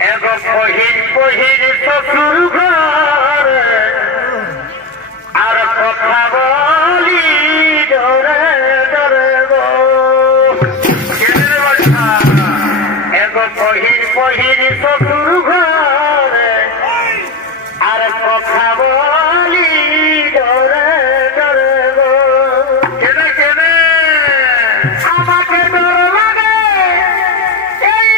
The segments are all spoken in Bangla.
এগো পহির পহির শ্বশুর ঘরে আর কথা বলি ডরে ডরে গো এগো পহির পহির শ্বশুর ঘরে আর কথা বলি ডরে ডরে গো কেনে কেনে আমাকে ডর লাগে এই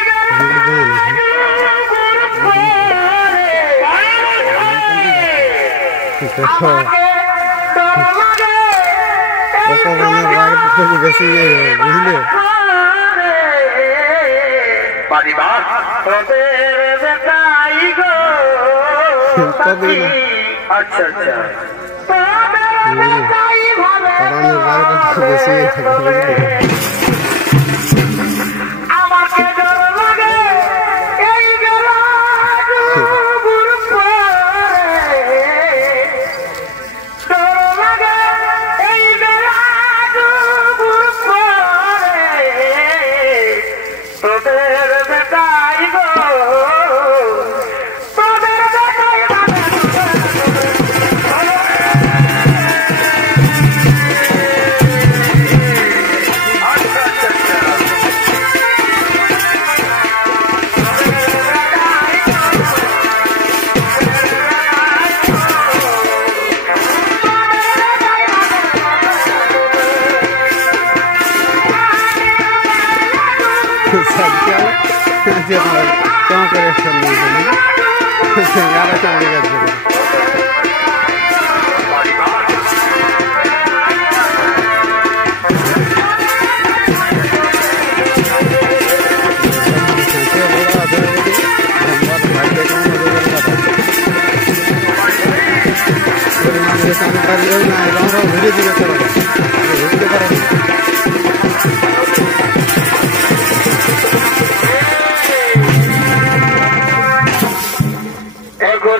বেশি বুঝলে পরিবার তোদের বেটাই গো আচ্ছা আচ্ছা বেশি আমাকে ডর লাগে এই क्या करे गाना चल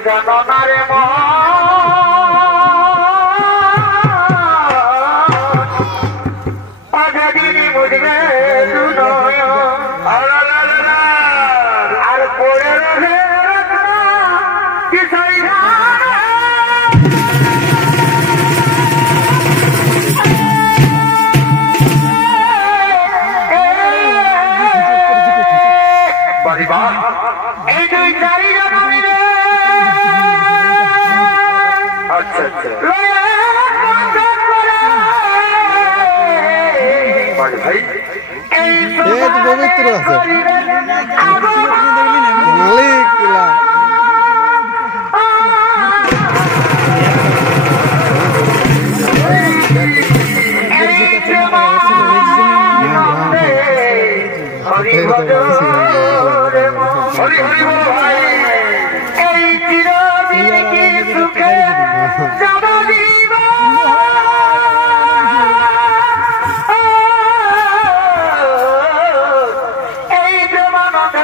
জানারে মদিনী বুঝবে আর পড়ে রহে বিষয় পরিবার এই দুই চারি জন अच्छा अच्छा भाई तो पवित्र मालिक हरि हरि भाई এই জমানাতে